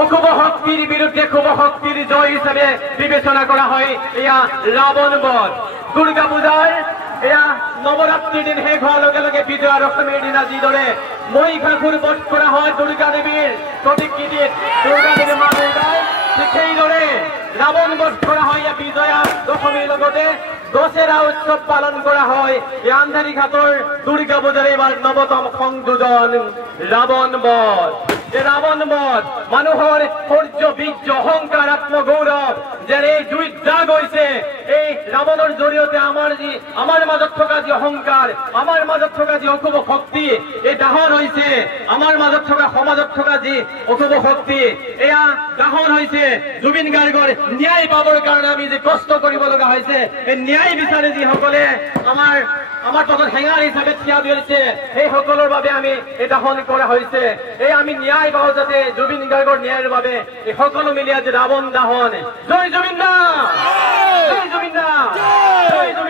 অশুভ শক্তিৰ বিৰুদ্ধে শুভ শক্তিৰ জয় হিসাবে বিবেচনা কৰা হয় এয়া ৰাৱণ বধ। দুৰ্গা পূজাৰ এয়া নৱৰাত্ৰিৰ দিন শেষ হোৱাৰ লগে লগে বিজয়া দশমীৰ দিনা যিদৰে মহিষাসুৰ বধ কৰা হয় দুৰ্গা দেৱীৰ প্ৰতিকৃতিত দুৰ্গা দেৱী মা দুৰ্গাই, ঠিক সেইদৰে ৰাৱণ বধ কৰা হয় এয়া বিজয়া দশমীৰ লগতে দশেৰা উৎসৱ পালন কৰা হয়। এই আন্ধাৰীঘাটৰ দুৰ্গা পূজাৰ এইবাৰ নৱতম সংযোজন ৰাৱণ বধ। এই ৰাৱণ বধ মানুহৰ শৌৰ্য বীৰ্য অহংকাৰ আত্মগৌৰৱ যেনে জুইত জাগ হৈছে। এই ৰাৱণৰ জৰিয়তে আমাৰ মাজত থকা যি অহংকাৰ, আমাৰ মাজত থকা যি অশুভ শক্তি এই দাহন হৈছে। আমাৰ মাজত থকা সমাজত থকা যি অশুভ শক্তি এয়া দাহন হৈছে। জুবিন গাৰ্গৰ ন্যায় পাবৰ কাৰণে আমি যি কষ্ট কৰিব লগা হৈছে, এই ন্যায় বিচাৰে যিসকলে আমাৰ তলত হেঙাৰ হিচাপে থিয় দিছে সেই সকলৰ বাবে আমি এই দাহন কৰা হৈছে। এই আমি ন্যায় পাওঁ যাতে জুবিন গাৰ্গৰ ন্যায়ৰ বাবে এই সকলো মিলি আজি ৰাৱণ দাহন। জয় জুবিন দা, জয় জুবিন দা, জয় জুবিন।